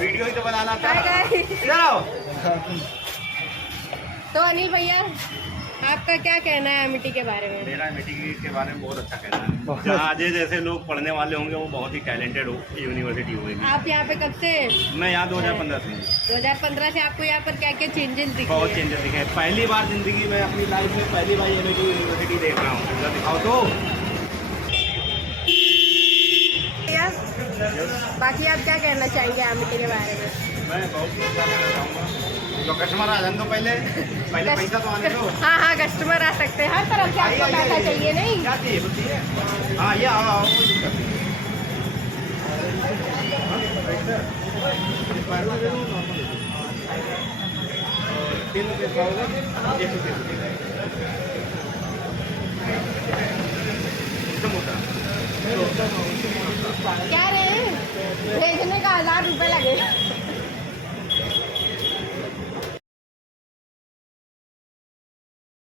Video ही तो बनाना था। Hi guys. इधर आओ। तो अनिल भैया, आपका क्या कहना है एमिटी के बारे में? मेरा एमिटी के बारे में बहुत अच्छा कहना है। जहाँ अजय जैसे लोग पढ़ने वाले होंगे वो बहुत ही टैलेंटेड यूनिवर्सिटी होगी। आप यहाँ पे कब से? मैं यहाँ 2015 से हूँ। 2015 से आपको यहाँ पर क्या क्या चेंजेस दिखे? बहुत चेंजेस दिखे हैं। पहली बार जिंदगी में अपनी लाइफ में पहली बार एमिटी यूनिवर्सिटी देख रहा हूँ। इधर दिखाओ तो। बाकी आप क्या कहना चाहेंगे एमिटी के बारे में? मैं बहुत अच्छा कहना चाहूँगा। जो कस्टमर आ जाए तो पहले पैसा तो आने दो। हाँ हाँ, कस्टमर आ सकते हैं। हर तरफ से आपको पैसा चाहिए नहीं? क्या चाहिए बताइए। हाँ ये आओ आओ, कोई दिक्कत नहीं। ₹3 का होगा, ₹1 क्या रे, भेजने का ₹1000 लगेगा।